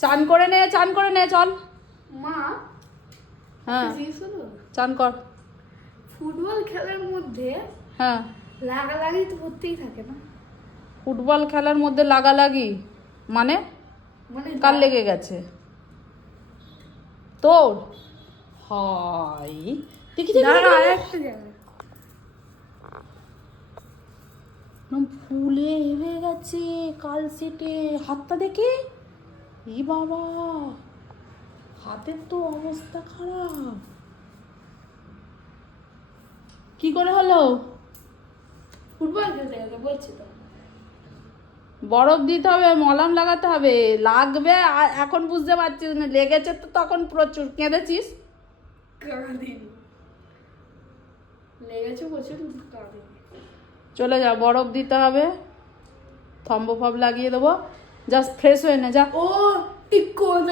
চান করে নে চল। মা, হ্যাঁ শোনো, চান কর। ফুটবল খেলার মধ্যে হ্যাঁ লাগালাগি তো করতেই থাকে না? ফুটবল খেলার মধ্যে লাগালাগি মানে মানে কার লেগে গেছে? তোর? হাই দেখি দেখি দাঁড়া, দেখি, আরেকটা জায়গায় একদম ফুলে হয়ে গেছে কাল সেটে। হাতটা দেখে, ই বাবা, হাতের তো অবস্থা খারাপ। কি করে হলো? ফুটবল খেলতে গেছে বলছি তো। বরফ দিতে হবে, মলম লাগাতে হবে, লাগবে। এখন বুঝতে পারছিস না, লেগেছে তো তখন প্রচুর কেঁদেছিস। কাঁদিনি, লেগেছে প্রচুর, কিন্তু কাঁদিনি। চলে যা, বরফ দিতে হবে, থম্বো লাগিয়ে দেবো, জাস্ট ফ্রেশ হয়ে নে যা। ও ঠিক করে